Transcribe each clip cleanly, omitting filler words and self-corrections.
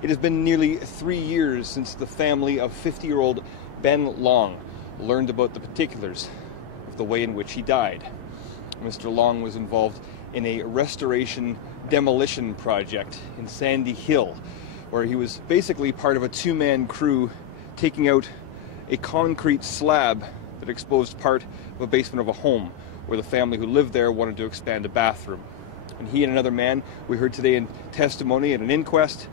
It has been nearly 3 years since the family of 50-year-old Ben Long learned about the particulars of the way in which he died. Mr. Long was involved in a restoration demolition project in Sandy Hill, where he was basically part of a two-man crew taking out a concrete slab that exposed part of a basement of a home where the family who lived there wanted to expand a bathroom. And he and another man, we heard today in testimony at an inquest,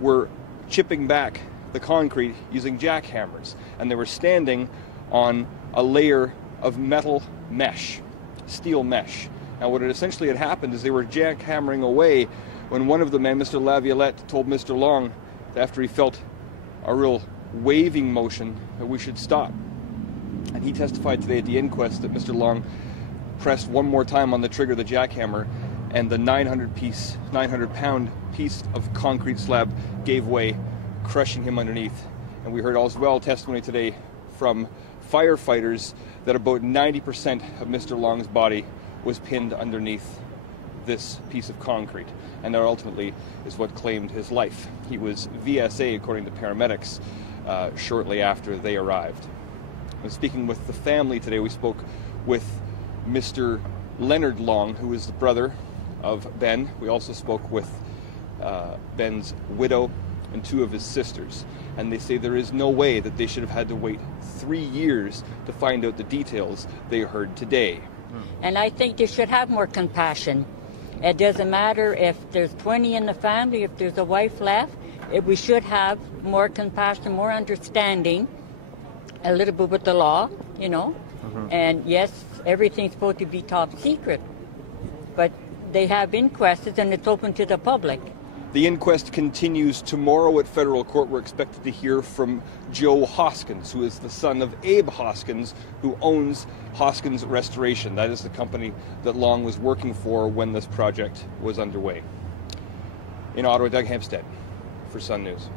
were chipping back the concrete using jackhammers, and they were standing on a layer of metal mesh, steel mesh. Now what had essentially had happened is they were jackhammering away when one of the men, Mr. Laviolette, told Mr. Long that after he felt a real waving motion that we should stop. And he testified today at the inquest that Mr. Long pressed one more time on the trigger of the jackhammer, and the 900-pound piece of concrete slab gave way, crushing him underneath. And we heard as well testimony today from firefighters that about 90% of Mr. Long's body was pinned underneath this piece of concrete, and that ultimately is what claimed his life. He was VSA, according to paramedics, shortly after they arrived. And speaking with the family today, we spoke with Mr. Leonard Long, who is the brother of Ben. We also spoke with Ben's widow and two of his sisters, and they say there is no way that they should have had to wait 3 years to find out the details they heard today. And I think they should have more compassion. It doesn't matter if there's 20 in the family, if there's a wife left, we should have more compassion, more understanding, a little bit with the law, you know. And yes, everything's supposed to be top secret, but they have inquests and it's open to the public. The inquest continues tomorrow at federal court. We're expected to hear from Joe Hoskins, who is the son of Abe Hoskins, who owns Hoskins Restoration. That is the company that Long was working for when this project was underway. In Ottawa, Doug Hempstead for Sun News.